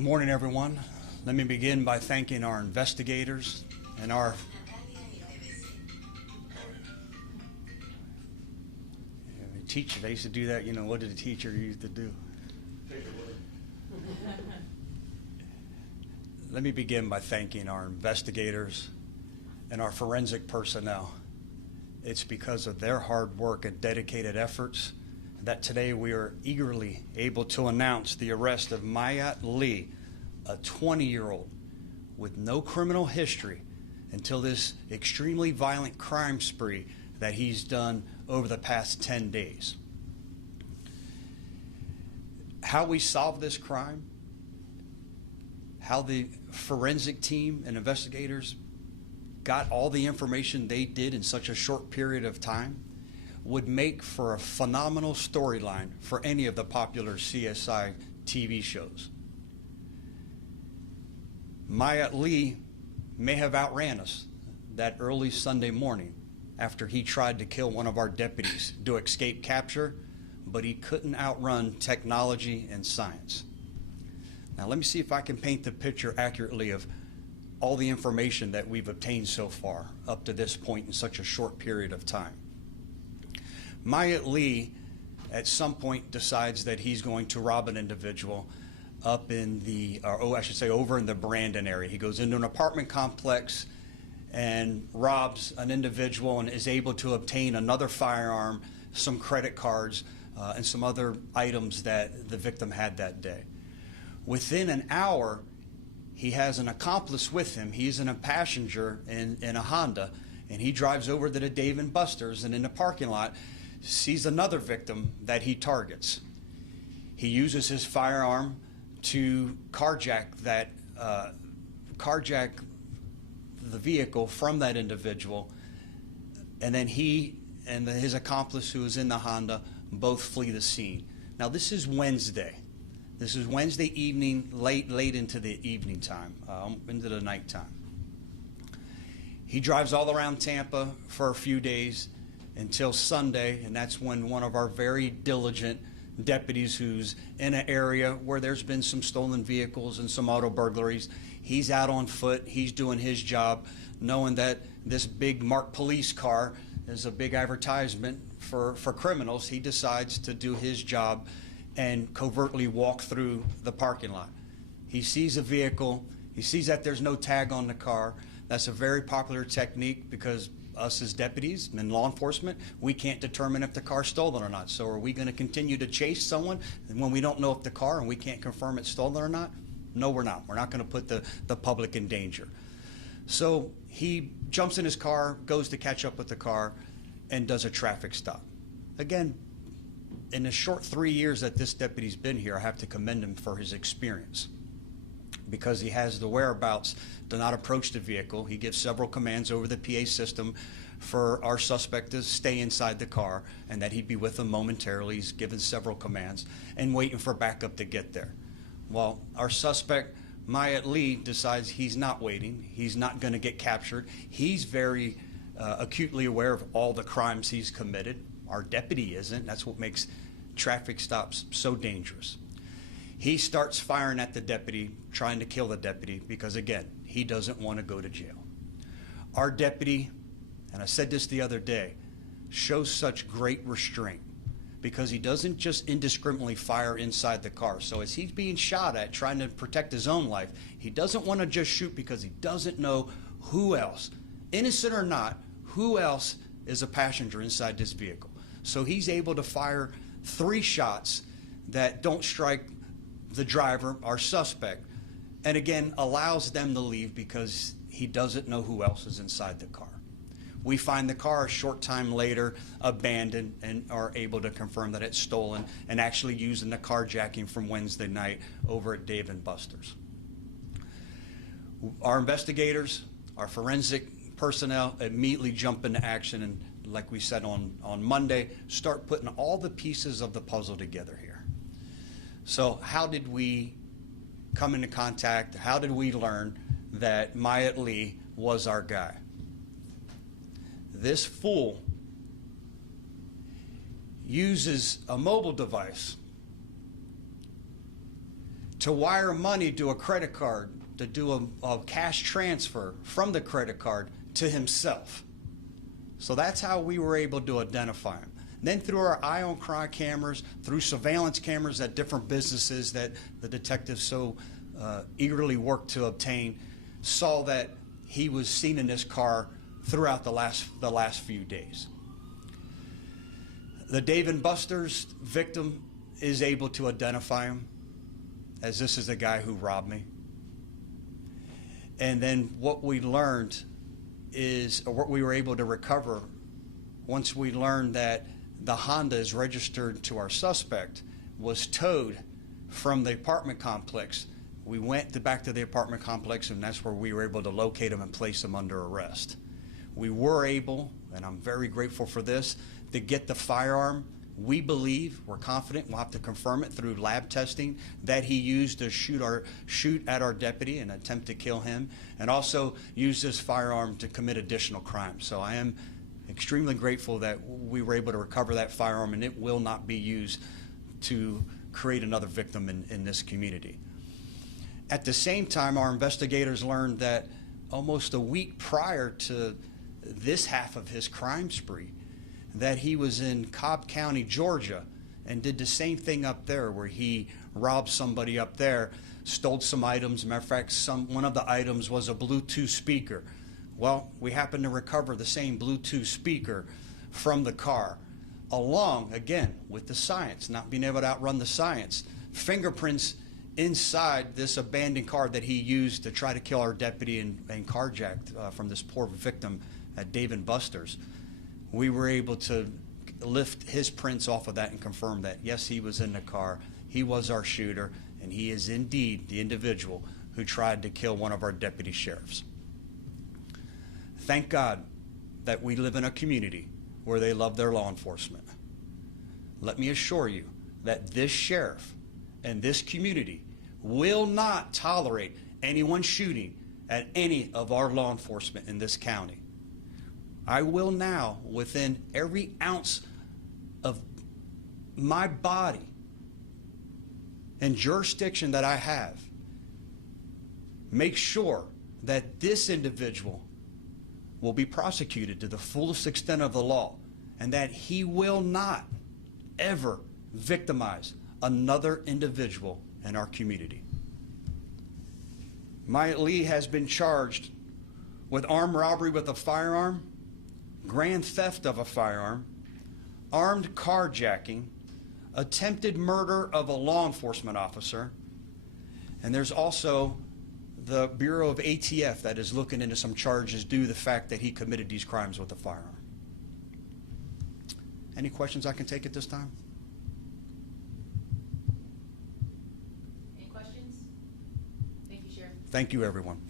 Good morning, everyone. Let me begin by thanking our investigators and our teacher. They used to do that. You know, what did the teacher used to do? Let me begin by thanking our investigators and our forensic personnel. It's because of their hard work and dedicated efforts that today we are eagerly able to announce the arrest of Mayat Lee, a 20-year-old with no criminal history until this extremely violent crime spree that he's done over the past 10 days. How we solved this crime, how the forensic team and investigators got all the information they did in such a short period of time would make for a phenomenal storyline for any of the popular CSI TV shows. Mayat Lee may have outran us that early Sunday morning after he tried to kill one of our deputies to escape capture, but he couldn't outrun technology and science. Now let me see if I can paint the picture accurately of all the information that we've obtained so far up to this point in such a short period of time. Mayat Lee at some point decides that he's going to rob an individual up in the, over in the Brandon area. He goes into an apartment complex and robs an individual and is able to obtain another firearm, some credit cards, and some other items that the victim had that day. Within an hour, he has an accomplice with him. He's in a passenger in a Honda, and he drives over to the Dave & Buster's, and in the parking lot sees another victim that he targets. He uses his firearm to carjack the vehicle from that individual, and then he and his accomplice who is in the Honda both flee the scene. Now this is Wednesday. This is Wednesday evening, late into the evening time, into the nighttime. He drives all around Tampa for a few days until Sunday, and that's when one of our very diligent deputies who's in an area where there's been some stolen vehicles and some auto burglaries, he's out on foot, he's doing his job, knowing that this big marked police car is a big advertisement for criminals. He decides to do his job and covertly walk through the parking lot. He sees a vehicle, he sees that there's no tag on the car. That's a very popular technique because us as deputies and law enforcement, we can't determine if the car's stolen or not. So are we going to continue to chase someone when we don't know if the car and we can't confirm it's stolen or not? No, we're not. We're not going to put the public in danger. So he jumps in his car, goes to catch up with the car, and does a traffic stop. Again, in the short 3 years that this deputy's been here, I have to commend him for his experience because he has the whereabouts to not approach the vehicle. He gives several commands over the PA system for our suspect to stay inside the car and that he'd be with them momentarily. He's given several commands and waiting for backup to get there. Well, our suspect, Mayat Lee, decides he's not waiting. He's not going to get captured. He's very acutely aware of all the crimes he's committed. Our deputy isn't. That's what makes traffic stops so dangerous. He starts firing at the deputy, trying to kill the deputy because, again, he doesn't want to go to jail. Our deputy, and I said this the other day, shows such great restraint because he doesn't just indiscriminately fire inside the car. So as he's being shot at, trying to protect his own life, he doesn't want to just shoot because he doesn't know who else, innocent or not, who else is a passenger inside this vehicle. So he's able to fire 3 shots that don't strike the driver, our suspect, and again allows them to leave because he doesn't know who else is inside the car. We find the car a short time later abandoned and are able to confirm that it's stolen and actually used in the carjacking from Wednesday night over at Dave & Buster's. Our investigators, our forensic personnel immediately jump into action and, like we said on Monday, start putting all the pieces of the puzzle together here. So how did we come into contact? How did we learn that Mayat Lee was our guy? This fool uses a mobile device to wire money to a credit card, to do a cash transfer from the credit card to himself. So that's how we were able to identify him. Then through our eye on crime cameras, through surveillance cameras at different businesses that the detectives so eagerly worked to obtain, saw that he was seen in this car throughout the last few days. The Dave & Buster's victim is able to identify him as this is the guy who robbed me. And then what we learned is, or what we were able to recover once we learned that the Honda is registered to our suspect, was towed from the apartment complex. We went back to the apartment complex, and that's where we were able to locate him and place him under arrest. We were able, and I'm very grateful for this, to get the firearm. We believe, we're confident, we'll have to confirm it through lab testing, that he used to shoot at our deputy and attempt to kill him, and also used this firearm to commit additional crimes. So I am extremely grateful that we were able to recover that firearm, and it will not be used to create another victim in this community. At the same time, our investigators learned that almost a week prior to this half of his crime spree, that he was in Cobb County, Georgia, and did the same thing up there, where he robbed somebody up there, stole some items. Matter of fact, one of the items was a Bluetooth speaker. Well, we happened to recover the same Bluetooth speaker from the car, along, again, with the science, not being able to outrun the science. Fingerprints inside this abandoned car that he used to try to kill our deputy and carjacked from this poor victim at Dave & Buster's. We were able to lift his prints off of that and confirm that, yes, he was in the car, he was our shooter, and he is indeed the individual who tried to kill one of our deputy sheriffs. Thank God that we live in a community where they love their law enforcement. Let me assure you that this sheriff and this community will not tolerate anyone shooting at any of our law enforcement in this county. I will now, within every ounce of my body and jurisdiction that I have, make sure that this individual will be prosecuted to the fullest extent of the law, and that he will not ever victimize another individual in our community. Myatt Lee has been charged with armed robbery with a firearm, grand theft of a firearm, armed carjacking, attempted murder of a law enforcement officer, and there's also the Bureau of ATF that is looking into some charges due to the fact that he committed these crimes with a firearm. Any questions I can take at this time? Any questions? Thank you, Sheriff. Thank you, everyone.